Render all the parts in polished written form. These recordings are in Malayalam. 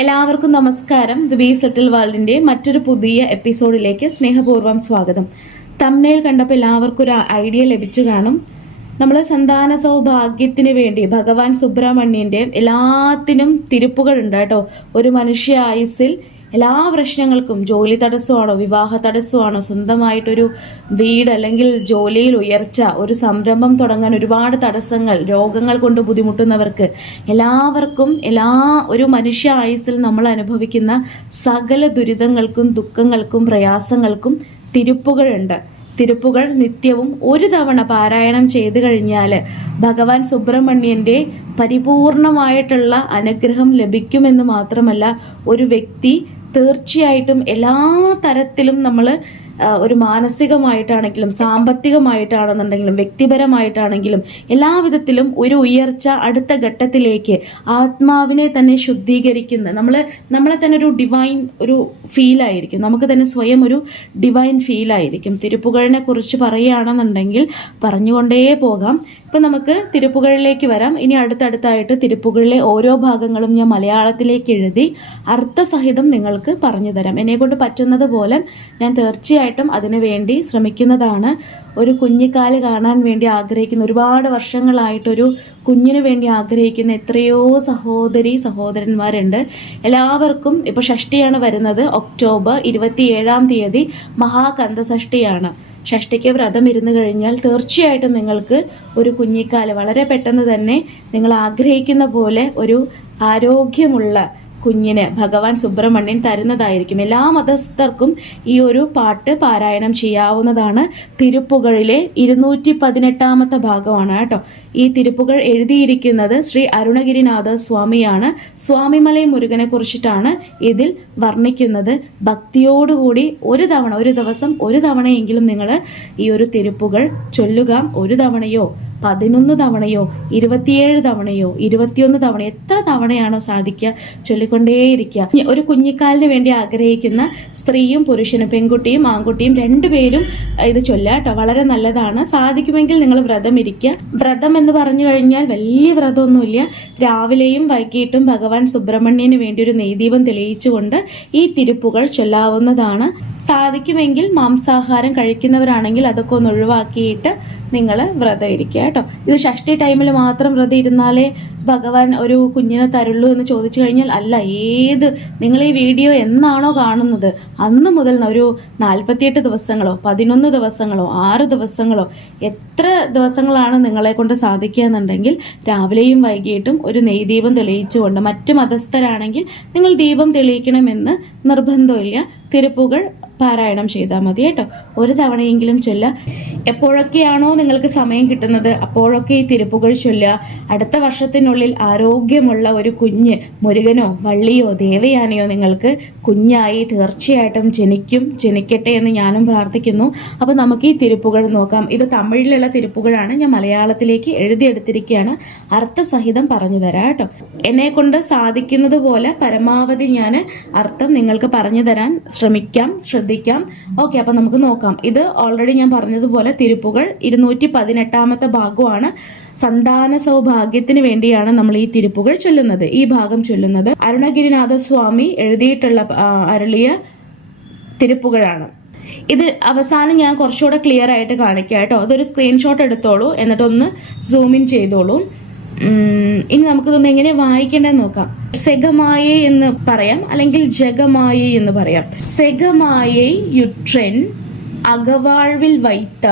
എല്ലാവർക്കും നമസ്കാരം. ദി ബി സെറ്റിൽ വേൾഡിന്റെ മറ്റൊരു പുതിയ എപ്പിസോഡിലേക്ക് സ്നേഹപൂർവ്വം സ്വാഗതം. തംബ്നെയിൽ കണ്ടപ്പോൾ എല്ലാവർക്കും ഒരു ഐഡിയ ലഭിച്ചു കാണും. നമ്മൾ സന്താന സൗഭാഗ്യത്തിന് വേണ്ടി ഭഗവാൻ സുബ്രഹ്മണ്യന്റെ എല്ലാത്തിനും തിരുപ്പുകൾ ഉണ്ട് കേട്ടോ. ഒരു മനുഷ്യ ആയുസ്സിൽ എല്ലാ പ്രശ്നങ്ങൾക്കും, ജോലി തടസ്സമാണോ, വിവാഹ തടസ്സമാണോ, സ്വന്തമായിട്ടൊരു വീട് അല്ലെങ്കിൽ ജോലിയിൽ ഉയർച്ച, ഒരു സംരംഭം തുടങ്ങാൻ ഒരുപാട് തടസ്സങ്ങൾ, രോഗങ്ങൾ കൊണ്ട് ബുദ്ധിമുട്ടുന്നവർക്ക് എല്ലാവർക്കും ഒരു മനുഷ്യ ആയുസ്സിൽ നമ്മൾ അനുഭവിക്കുന്ന സകല ദുരിതങ്ങൾക്കും ദുഃഖങ്ങൾക്കും പ്രയാസങ്ങൾക്കും തിരുപ്പുകളുണ്ട്. തിരുപ്പുകൾ നിത്യവും ഒരു തവണ പാരായണം ചെയ്തു കഴിഞ്ഞാൽ ഭഗവാൻ സുബ്രഹ്മണ്യന്റെ പരിപൂർണമായിട്ടുള്ള അനുഗ്രഹം ലഭിക്കുമെന്ന് മാത്രമല്ല, ഒരു വ്യക്തി തീർച്ചയായിട്ടും എല്ലാ തരത്തിലും നമ്മൾ ഒരു മാനസികമായിട്ടാണെങ്കിലും സാമ്പത്തികമായിട്ടാണെന്നുണ്ടെങ്കിലും വ്യക്തിപരമായിട്ടാണെങ്കിലും എല്ലാവിധത്തിലും ഒരു ഉയർച്ച, അടുത്ത ഘട്ടത്തിലേക്ക് ആത്മാവിനെ തന്നെ ശുദ്ധീകരിക്കുന്ന നമ്മളെ തന്നെ ഒരു ഡിവൈൻ ഒരു ഫീലായിരിക്കും. നമുക്ക് തന്നെ സ്വയം ഒരു ഡിവൈൻ ഫീലായിരിക്കും. തിരുപ്പുകഴിനെ കുറിച്ച് പറയുകയാണെന്നുണ്ടെങ്കിൽ പറഞ്ഞുകൊണ്ടേ പോകാം. ഇപ്പം നമുക്ക് തിരുപ്പുകളിലേക്ക് വരാം. ഇനി അടുത്തടുത്തായിട്ട് തിരുപ്പുകളിലെ ഓരോ ഭാഗങ്ങളും ഞാൻ മലയാളത്തിലേക്ക് എഴുതി അർത്ഥസഹിതം നിങ്ങൾക്ക് പറഞ്ഞു തരാം. എന്നെക്കൊണ്ട് പറ്റുന്നത് പോലെ ഞാൻ തീർച്ചയായിട്ടും അതിനു വേണ്ടി ശ്രമിക്കുന്നതാണ്. ഒരു കുഞ്ഞിക്കാല് കാണാൻ വേണ്ടി ആഗ്രഹിക്കുന്ന, ഒരുപാട് വർഷങ്ങളായിട്ടൊരു കുഞ്ഞിന് വേണ്ടി ആഗ്രഹിക്കുന്ന എത്രയോ സഹോദരന്മാരുണ്ട്. എല്ലാവർക്കും ഇപ്പോൾ ഷഷ്ടിയാണ് വരുന്നത്. ഒക്ടോബർ 27 മഹാകന്ദഷഷ്ടിയാണ്. ഷഷ്ടിക്ക് വ്രതം ഇരുന്ന് കഴിഞ്ഞാൽ തീർച്ചയായിട്ടും നിങ്ങൾക്ക് ഒരു കുഞ്ഞിക്കാല് വളരെ പെട്ടെന്ന് തന്നെ നിങ്ങൾ ആഗ്രഹിക്കുന്ന പോലെ ഒരു ആരോഗ്യമുള്ള കുഞ്ഞിന് ഭഗവാൻ സുബ്രഹ്മണ്യൻ തരുന്നതായിരിക്കും. എല്ലാ മതസ്ഥർക്കും ഈ ഒരു പാട്ട് പാരായണം ചെയ്യാവുന്നതാണ്. തിരുപ്പുകളിലെ 218 ഭാഗമാണ് കേട്ടോ. ഈ തിരുപ്പുകൾ എഴുതിയിരിക്കുന്നത് ശ്രീ അരുണഗിരിനാഥ സ്വാമിയാണ്. സ്വാമിമലൈ മുരുകനെ കുറിച്ചിട്ടാണ് ഇതിൽ വർണ്ണിക്കുന്നത്. ഭക്തിയോടുകൂടി ഒരു ദിവസം ഒരു തവണയെങ്കിലും നിങ്ങൾ ഈ ഒരു തിരുപ്പുകൾ ചൊല്ലുക. ഒരു തവണയോ 11 തവണയോ 27 തവണയോ 21 തവണ, എത്ര തവണയാണോ സാധിക്കുക ചൊല്ലിക്കൊണ്ടേയിരിക്കുക. ഒരു കുഞ്ഞിക്കാലിന് വേണ്ടി ആഗ്രഹിക്കുന്ന സ്ത്രീയും പുരുഷനും, പെൺകുട്ടിയും ആൺകുട്ടിയും രണ്ടുപേരും ഇത് ചൊല്ലുക കേട്ടോ. വളരെ നല്ലതാണ്. സാധിക്കുമെങ്കിൽ നിങ്ങൾ വ്രതം ഇരിക്കുക. വ്രതം എന്ന് പറഞ്ഞു കഴിഞ്ഞാൽ വലിയ വ്രതമൊന്നുമില്ല. രാവിലെയും വൈകിട്ടും ഭഗവാൻ സുബ്രഹ്മണ്യന് വേണ്ടി ഒരു നെയ്ദീപം തെളിയിച്ചുകൊണ്ട് ഈ തിരുപ്പുകൾ ചൊല്ലാവുന്നതാണ്. സാധിക്കുമെങ്കിൽ മാംസാഹാരം കഴിക്കുന്നവരാണെങ്കിൽ അതൊക്കെ ഒന്ന് ഒഴിവാക്കിയിട്ട് നിങ്ങൾ വ്രതം ഇരിക്കുക കേട്ടോ. ഇത് ഷഷ്ടി ടൈമിൽ മാത്രം വ്രതം ഇരുന്നാലേ ഭഗവാൻ ഒരു കുഞ്ഞിനെ തരുള്ളൂ എന്ന് ചോദിച്ചു കഴിഞ്ഞാൽ അല്ല. നിങ്ങൾ ഈ വീഡിയോ എന്നാണോ കാണുന്നത് അന്ന് മുതൽ ഒരു 48 ദിവസങ്ങളോ 11 ദിവസങ്ങളോ 6 ദിവസങ്ങളോ എത്ര ദിവസങ്ങളാണ് നിങ്ങളെ കൊണ്ട് സാധിക്കുക എന്നുണ്ടെങ്കിൽ രാവിലെയും വൈകിട്ടും ഒരു നെയ്ദീപം തെളിയിച്ചുകൊണ്ട്, മറ്റു മതസ്ഥരാണെങ്കിൽ നിങ്ങൾ ദീപം തെളിയിക്കണമെന്ന് നിർബന്ധമില്ല. തിരുപ്പുകൾ പാരായണം ചെയ്താൽ മതി കേട്ടോ. ഒരു തവണയെങ്കിലും ചൊല്ലുക. എപ്പോഴൊക്കെയാണോ നിങ്ങൾക്ക് സമയം കിട്ടുന്നത് അപ്പോഴൊക്കെ ഈ തിരുപ്പുകൾ ചൊല്ലുക. അടുത്ത വർഷത്തിനുള്ളിൽ ആരോഗ്യമുള്ള ഒരു കുഞ്ഞ്, മുരുകനോ വള്ളിയോ ദേവയാനയോ നിങ്ങൾക്ക് കുഞ്ഞായി തീർച്ചയായിട്ടും ജനിക്കട്ടെ എന്ന് ഞാനും പ്രാർത്ഥിക്കുന്നു. അപ്പോൾ നമുക്ക് ഈ തിരുപ്പുകൾ നോക്കാം. ഇത് തമിഴിലുള്ള തിരുപ്പുകളാണ്. ഞാൻ മലയാളത്തിലേക്ക് എഴുതിയെടുത്തിരിക്കുകയാണ്. അർത്ഥസഹിതം പറഞ്ഞു തരാം കേട്ടോ. എന്നെ കൊണ്ട് സാധിക്കുന്നത് പോലെ പരമാവധി ഞാൻ അർത്ഥം നിങ്ങൾക്ക് പറഞ്ഞു തരാൻ ശ്രമിക്കാം, ശ്രദ്ധിക്കാം. ഓക്കെ, അപ്പൊ നമുക്ക് നോക്കാം. ഇത് ഓൾറെഡി ഞാൻ പറഞ്ഞതുപോലെ തിരുപ്പുകൾ 218 ഭാഗമാണ്. സന്താന സൗഭാഗ്യത്തിന് വേണ്ടിയാണ് നമ്മൾ ഈ തിരുപ്പുകൾ ചൊല്ലുന്നത്. ഈ ഭാഗം ചൊല്ലുന്നത് അരുണഗിരിനാഥ സ്വാമി എഴുതിയിട്ടുള്ള അരുളിയ തിരുപ്പുകളാണ്. ഇത് അവസാനം ഞാൻ കുറച്ചുകൂടെ ക്ലിയർ ആയിട്ട് കാണിക്കാം കേട്ടോ. അതൊരു സ്ക്രീൻഷോട്ട് എടുത്തോളൂ, എന്നിട്ടൊന്ന് സൂം ഇൻ ചെയ്തോളൂ. ഇനി നമുക്കിതൊന്ന് എങ്ങനെ വായിക്കേണ്ടതെന്ന് നോക്കാം. സെഗമായേ എന്ന് പറയാം, അല്ലെങ്കിൽ ജഗമായേ എന്ന് പറയാം. സെഗമായേ യുട്രെൻ അകവാഴ്വിൽ വൈത്ത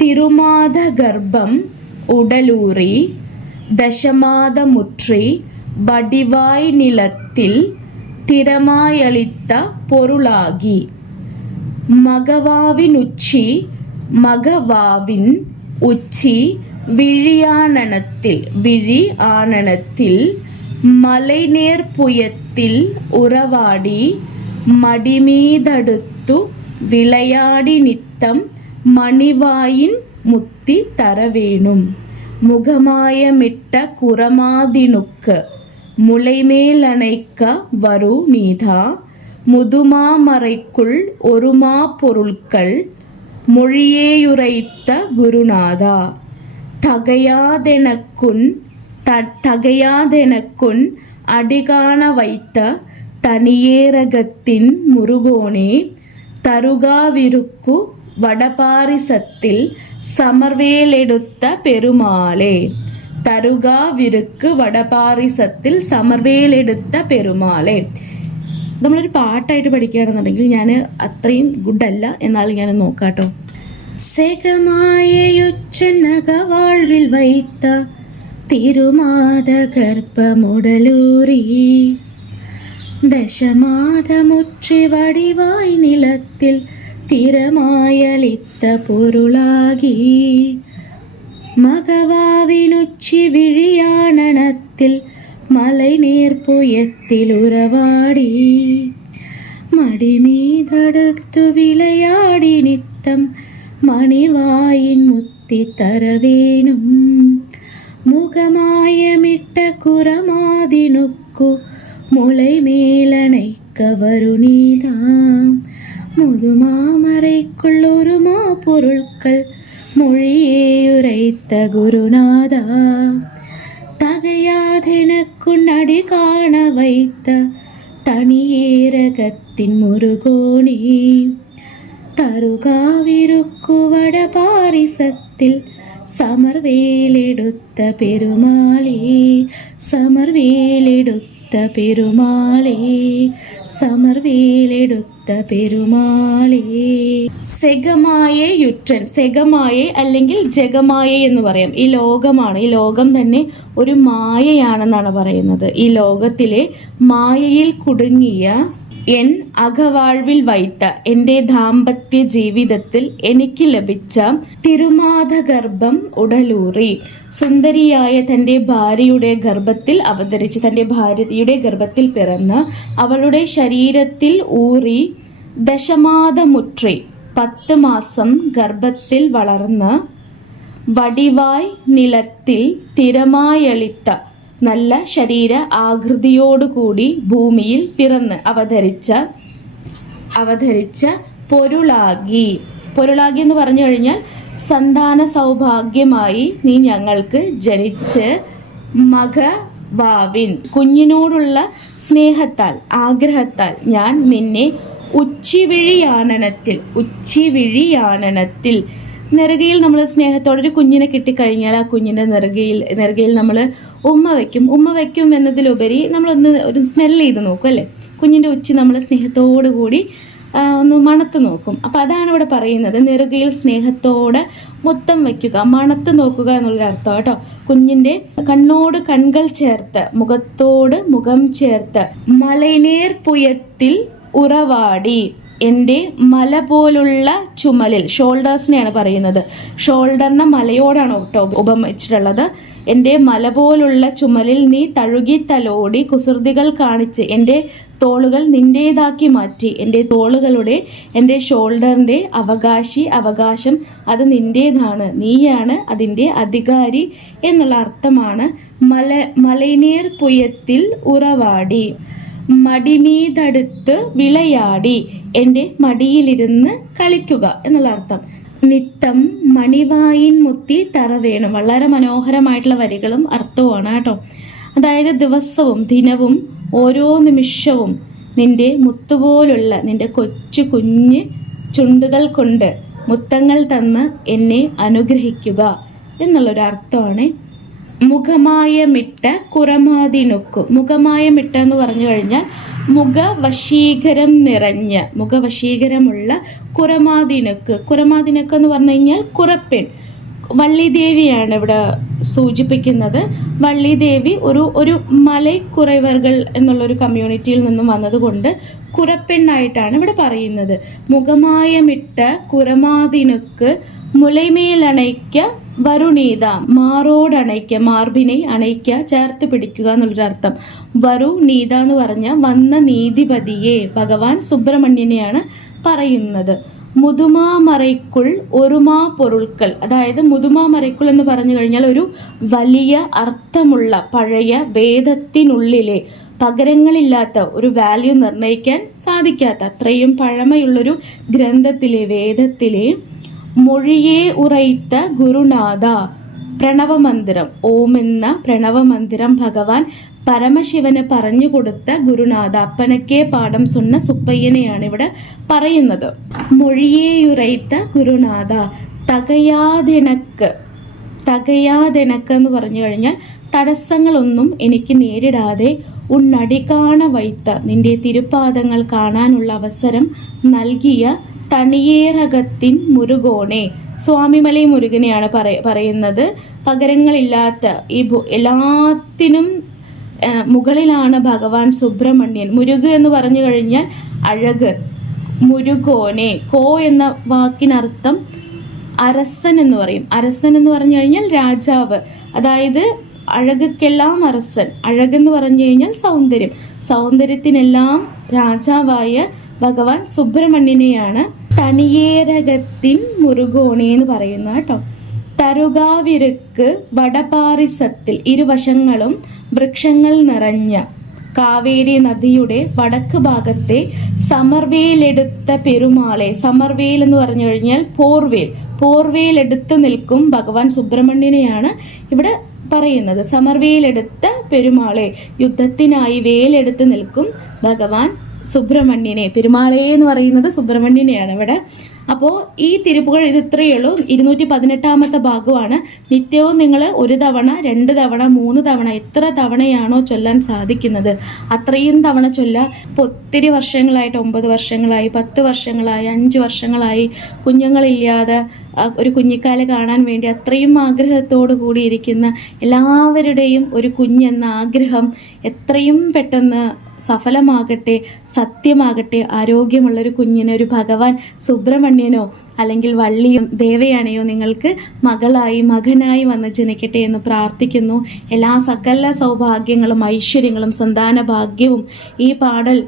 തിരുമാത ഗർഭം ഉടലൂറി ദശമാതമുற்றி വടിവായ് നിലത്തിൽ തിരമായളിത്ത പൊരുളാകി മകവാവിനുച്ചി മകവാവിൻ ഉച്ചി വിഴി ആണനത്തിൽ മലൈനേർ പുയത്തിൽ ഉറവാടി മടിമീതടുത്തു വിളയാടി നിത്തം മണിവായിൻ മുത്തി തരവേണും മുഖമായമിട്ട കുറമാതിനുക്ക് മുളൈമേലണൈക്ക വരു നീത മുതുമാമറൈക്കുൾ ഒരുമാ പൊരുൾക്കൾ മൊഴിയേയുரைத்த குருநாதா தகையாதெனக்குன் അടികാണ വൈത്ത തനിയേരകത്തിൻ മുറുകോണേ തരുകാവിരുക്കു വടപാരിസത്തിൽ സമർവേലെടുത്ത പെരുമാളെ. തരുകാവിരുക്ക് വടപാരിസത്തിൽ സമർവേലെടുത്ത പെരുമാളെ. നമ്മളൊരു പാട്ടായിട്ട് പഠിക്കുകയാണെന്നുണ്ടെങ്കിൽ ഞാൻ അത്രയും ഗുഡല്ല, എന്നാലും ഞാൻ നോക്കാട്ടോ. സെഗമായുച്ചനകവാഴ്വിൽ വൈത്ത തിരുമാത ഗർഭമുടലൂറി ദശമാതമുற்றி വടിവായി നിലത്തിൽ തിരമായളിത്ത പൊരുളാകി മകവാവിനുച്ചി വിഴിയാണണത്തിൽ മലൈനീർപ്പുയത്തിൽ ഉറവാടി മടിമീതടുത്തു വിളയാടി നിത്തം മണിവായിൻ മുത്തി തരവേണും മുഖമായമിട്ട കുറമാതിനുക്കു മുലൈമേലണൈക്ക വരുണീതാ മുതുമാമറയ്ക്കുള്ളൊരു മാപ്പൊരുൾക്കൾ മൊഴിയേയുരൈത്ത ഗുരുനാഥ തകയാതെനക്കുണ്ണടി കാണ വൈത്ത തണിയേരകത്തിൻ മുറുകോണി തരുകാവിരുക്കു വടപാരിസത്തിൽ സമർവേലെടുത്ത പെരുമാളെ. സമർവേലെടുത്ത പെരുമാളെ. സമർവേലെടുത്ത പെരുമാളെ. സെഗമായെ യുട്രൻ. സെഗമായെ അല്ലെങ്കിൽ ജഗമായെ എന്ന് പറയാം. ഈ ലോകമാണ്, ഈ ലോകം തന്നെ ഒരു മായയാണെന്നാണ് പറയുന്നത്. ഈ ലോകത്തിലെ മായയിൽ കുടുങ്ങിയ എൻ അകവാഴ്വിൽ വൈത്ത എൻ്റെ ദാമ്പത്യ ജീവിതത്തിൽ എനിക്ക് ലഭിച്ച തിരുമാതഗർഭം ഉടലൂറി. സുന്ദരിയായ തൻ്റെ ഭാര്യയുടെ ഗർഭത്തിൽ അവതരിച്ച്, തൻ്റെ ഭാര്യയുടെ ഗർഭത്തിൽ പിറന്ന് അവളുടെ ശരീരത്തിൽ ഊറി ദശമാതമുற்றி 10 മാസം ഗർഭത്തിൽ വളർന്ന് വടിവായ് നിലത്തിൽ തിരമായളിത്ത നല്ല ശരീര ആകൃതിയോടുകൂടി ഭൂമിയിൽ പിറന്ന് അവതരിച്ച പൊരുളാകി. പൊരുളാകി എന്ന് പറഞ്ഞു കഴിഞ്ഞാൽ സന്താന സൗഭാഗ്യമായി നീ ഞങ്ങൾക്ക് ജനിച്ച് മകവാവിൻ കുഞ്ഞിനോടുള്ള സ്നേഹത്താൽ ആഗ്രഹത്താൽ ഞാൻ നിന്നെ ഉച്ചിവിഴിയാണനത്തിൽ നെറുകയിൽ നമ്മൾ സ്നേഹത്തോടെ ഒരു കുഞ്ഞിനെ കിട്ടിക്കഴിഞ്ഞാൽ ആ കുഞ്ഞിൻ്റെ നെറുകയിൽ നമ്മൾ ഉമ്മ വയ്ക്കും എന്നതിലുപരി നമ്മളൊന്ന് ഒരു സ്മെല്ല് ചെയ്ത് നോക്കും അല്ലേ. കുഞ്ഞിൻ്റെ ഉച്ചി നമ്മൾ സ്നേഹത്തോടു കൂടി ഒന്ന് മണത്ത് നോക്കും. അപ്പം അതാണ് ഇവിടെ പറയുന്നത്, നെറുകയിൽ സ്നേഹത്തോടെ മുത്തം വയ്ക്കുക, മണത്ത് നോക്കുക എന്നുള്ളൊരു അർത്ഥം കേട്ടോ. കുഞ്ഞിൻ്റെ കണ്ണോട് കൺകൾ ചേർത്ത് മുഖത്തോട് മുഖം ചേർത്ത് മലൈനീർപ്പുയത്തിൽ ഉറവാടി എൻ്റെ മല പോലുള്ള ചുമലിൽ, ഷോൾഡേഴ്സിനെയാണ് പറയുന്നത്, ഷോൾഡറിനെ മലയോടാണ് കേട്ടോ ഉപമിച്ചിട്ടുള്ളത്. എൻ്റെ മല പോലുള്ള ചുമലിൽ നീ തഴുകി തലോടി കുസൃതികൾ കാണിച്ച് എൻ്റെ തോളുകൾ നിൻ്റേതാക്കി മാറ്റി. എൻ്റെ തോളുകളുടെ, എൻ്റെ ഷോൾഡറിൻ്റെ അവകാശം അത് നിൻ്റേതാണ്, നീയാണ് അതിൻ്റെ അധികാരി എന്നുള്ള അർത്ഥമാണ് മലൈനീർ പുയത്തിൽ ഉറവാടി. മടിമീതടുത്ത് വിളയാടി, എൻ്റെ മടിയിലിരുന്ന് കളിക്കുക എന്നുള്ള അർത്ഥം. നിത്തം മണിവായിൻ മുത്തി തറവേണം. വളരെ മനോഹരമായിട്ടുള്ള വരികളും അർത്ഥവുമാണ് കേട്ടോ. അതായത് ദിവസവും ദിനവും ഓരോ നിമിഷവും നിന്റെ മുത്തുപോലുള്ള നിന്റെ കുഞ്ഞ് ചുണ്ടുകൾ കൊണ്ട് മുത്തങ്ങൾ തന്ന് എന്നെ അനുഗ്രഹിക്കുക എന്നുള്ളൊരു അർത്ഥമാണ്. മുഖമായമിട്ട കുറമാതിനൊക്കു. മുഖമായമിട്ട എന്ന് പറഞ്ഞു കഴിഞ്ഞാൽ മുഖവശീകരം നിറഞ്ഞ, മുഖവശീകരമുള്ള കുറമാതിനൊക്ക്. കുറമാതിനൊക്കെ എന്ന് പറഞ്ഞു കഴിഞ്ഞാൽ കുറപ്പെൺ. വള്ളിദേവിയാണ് ഇവിടെ സൂചിപ്പിക്കുന്നത്. വള്ളിദേവി ഒരു മലൈക്കുറൈവർകൾ എന്നുള്ളൊരു കമ്മ്യൂണിറ്റിയിൽ നിന്നും വന്നതുകൊണ്ട് കുറപ്പെണ്ണായിട്ടാണ് ഇവിടെ പറയുന്നത്. മുഖമായമിട്ട കുറമാതിനൊക്ക് മുലൈമേലണയ്ക്ക വരുണീത, മാറോടണയ്ക്ക, മാർബിനെ അണയ്ക്ക, ചേർത്ത് പിടിക്കുക എന്നുള്ളൊരു അർത്ഥം. വരുണീത എന്ന് പറഞ്ഞ വന്ന നീതിപതിയെ ഭഗവാൻ സുബ്രഹ്മണ്യനെയാണ് പറയുന്നത്. മുതുമാമറയ്ക്കുൾ ഒരുമാ പൊരുൾക്കൾ. അതായത് മുതുമാമറയ്ക്കുൾ എന്ന് പറഞ്ഞു കഴിഞ്ഞാൽ ഒരു വലിയ അർത്ഥമുള്ള പഴയ വേദത്തിനുള്ളിലെ പകരങ്ങളില്ലാത്ത, ഒരു വാല്യൂ നിർണ്ണയിക്കാൻ സാധിക്കാത്ത അത്രയും പഴമയുള്ളൊരു ഗ്രന്ഥത്തിലെ, വേദത്തിലെ മൊഴിയെ ഉറൈത്ത ഗുരുനാഥ, പ്രണവമന്ദിരം, ഓം എന്ന പ്രണവമന്ദിരം ഭഗവാൻ പരമശിവന് പറഞ്ഞു കൊടുത്ത ഗുരുനാഥ അപ്പനക്കേ പാഠം சொன்ன സുപ്പയ്യനെയാണ് ഇവിടെ പറയുന്നത്. മൊഴിയേയുരൈത്ത ഗുരുനാഥ തകയാതെനക്ക് എന്ന് പറഞ്ഞു കഴിഞ്ഞാൽ തടസ്സങ്ങളൊന്നും എനിക്ക് നേരിടാതെ ഉണ്ണടി കാണ വൈത്ത നിന്റെ തിരുപ്പാദങ്ങൾ കാണാനുള്ള അവസരം നൽകിയ തണിയേറകത്തിൻ മുരുകോണെ, സ്വാമിമലൈ മുരുകനെയാണ് പറയുന്നത്. പകരങ്ങളില്ലാത്ത ഈ എല്ലാത്തിനും മുകളിലാണ് ഭഗവാൻ സുബ്രഹ്മണ്യൻ. മുരുക എന്ന് പറഞ്ഞു കഴിഞ്ഞാൽ അഴക്. മുരുകോനെ, കോ എന്ന വാക്കിനർത്ഥം അരസൻ എന്ന് പറയും. അരസൻ എന്ന് പറഞ്ഞു കഴിഞ്ഞാൽ രാജാവ്, അതായത് അഴകക്കെല്ലാം അരസൻ. അഴകെന്ന് പറഞ്ഞു കഴിഞ്ഞാൽ സൗന്ദര്യം, സൗന്ദര്യത്തിനെല്ലാം രാജാവായ ഭഗവാൻ സുബ്രഹ്മണ്യനെയാണ് തണിയേരകത്തിൻ മുരുകോണെ എന്ന് പറയുന്നത് കേട്ടോ. തരുകാവിരുക്ക് വടപാറിസത്തിൽ ഇരുവശങ്ങളും വൃക്ഷങ്ങൾ നിറഞ്ഞ കാവേരി നദിയുടെ വടക്ക് ഭാഗത്തെ സമർവേലെടുത്ത പെരുമാളെ, സമർവേൽ എന്ന് പറഞ്ഞു കഴിഞ്ഞാൽ പോർവേൽ എടുത്ത് നിൽക്കും ഭഗവാൻ സുബ്രഹ്മണ്യനെയാണ് ഇവിടെ പറയുന്നത്. സമർവേലെടുത്ത പെരുമാളെ, യുദ്ധത്തിനായി വേലെടുത്ത് നിൽക്കും ഭഗവാൻ സുബ്രഹ്മണ്യനെ. പെരുമാളെ എന്ന് പറയുന്നത് സുബ്രഹ്മണ്യനെയാണ് ഇവിടെ. അപ്പോൾ ഈ തിരുപ്പുകൾ ഇത് ഇത്രയേ ഉള്ളൂ. 218 ഭാഗമാണ്. നിത്യവും നിങ്ങൾ 1 തവണ 2 തവണ 3 തവണ എത്ര തവണയാണോ ചൊല്ലാൻ സാധിക്കുന്നത് അത്രയും തവണ ചൊല്ല. ഇപ്പോൾ ഒത്തിരി വർഷങ്ങളായിട്ട്, 9 വർഷങ്ങളായി, 10 വർഷങ്ങളായി, 5 വർഷങ്ങളായി കുഞ്ഞുങ്ങളില്ലാതെ ഒരു കുഞ്ഞിക്കാല് കാണാൻ വേണ്ടി അത്രയും ആഗ്രഹത്തോടു കൂടിയിരിക്കുന്ന എല്ലാവരുടെയും ഒരു കുഞ്ഞെന്ന ആഗ്രഹം എത്രയും പെട്ടെന്ന് സഫലമാകട്ടെ, സത്യമാകട്ടെ. ആരോഗ്യമുള്ളൊരു കുഞ്ഞിന് ഒരു ഭഗവാൻ സുബ്രഹ്മണ്യനോ അല്ലെങ്കിൽ വള്ളിയോ ദേവയാനയോ നിങ്ങൾക്ക് മകളായി മകനായി വന്ന് ജനിക്കട്ടെ എന്ന് പ്രാർത്ഥിക്കുന്നു. എല്ലാ സകല സൗഭാഗ്യങ്ങളും ഐശ്വര്യങ്ങളും സന്താന ഭാഗ്യവും ഈ പാടൽ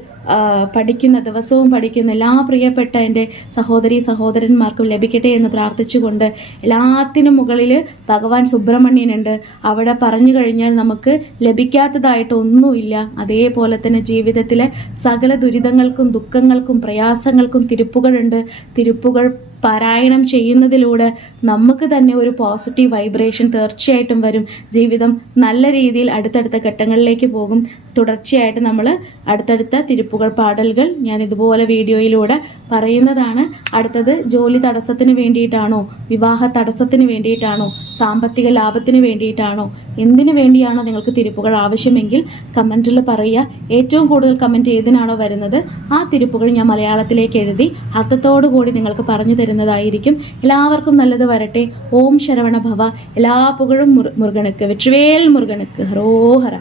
പഠിക്കുന്ന ദിവസവും പഠിക്കുന്ന എല്ലാ പ്രിയപ്പെട്ട എൻ്റെ സഹോദരി സഹോദരന്മാർക്കും ലഭിക്കട്ടെ എന്ന് പ്രാർത്ഥിച്ചുകൊണ്ട്, എല്ലാത്തിനും മുകളിൽ ഭഗവാൻ സുബ്രഹ്മണ്യനുണ്ട്. അവിടെ പറഞ്ഞു കഴിഞ്ഞാൽ നമുക്ക് ലഭിക്കാത്തതായിട്ട് ഒന്നുമില്ല. അതേപോലെ തന്നെ ജീവിതത്തിലെ സകല ദുരിതങ്ങൾക്കും ദുഃഖങ്ങൾക്കും പ്രയാസങ്ങൾക്കും തിരുപ്പുകളുണ്ട്. തിരുപ്പുകൾ പാരായണം ചെയ്യുന്നതിലൂടെ നമുക്ക് തന്നെ ഒരു പോസിറ്റീവ് വൈബ്രേഷൻ തീർച്ചയായിട്ടും വരും. ജീവിതം നല്ല രീതിയിൽ അടുത്തടുത്ത ഘട്ടങ്ങളിലേക്ക് പോകും. തുടർച്ചയായിട്ട് നമ്മൾ അടുത്തടുത്ത തിരുപ്പുകൾ പാടലുകൾ ഞാൻ ഇതുപോലെ വീഡിയോയിലൂടെ പറയുന്നതാണ്. അടുത്തത് ജോലി തടസ്സത്തിന് വേണ്ടിയിട്ടാണോ, വിവാഹ തടസ്സത്തിന് വേണ്ടിയിട്ടാണോ, സാമ്പത്തിക ലാഭത്തിന് വേണ്ടിയിട്ടാണോ, എന്തിനു വേണ്ടിയാണോ നിങ്ങൾക്ക് തിരുപ്പുകൾ ആവശ്യമെങ്കിൽ കമൻറ്റിൽ പറയുക. ഏറ്റവും കൂടുതൽ കമൻറ്റ് ഏതിനാണോ വരുന്നത് ആ തിരുപ്പുകൾ ഞാൻ മലയാളത്തിലേക്ക് എഴുതി അർത്ഥത്തോടു കൂടി നിങ്ങൾക്ക് പറഞ്ഞു തരുന്നതായിരിക്കും. എല്ലാവർക്കും നല്ലത് വരട്ടെ. ഓം ശരവണ ഭവ. എല്ലാ പുകഴും മുരുകനുക്ക്. വെച്ചുവേൽ മുരുകനുക്ക്. ഹരോഹര.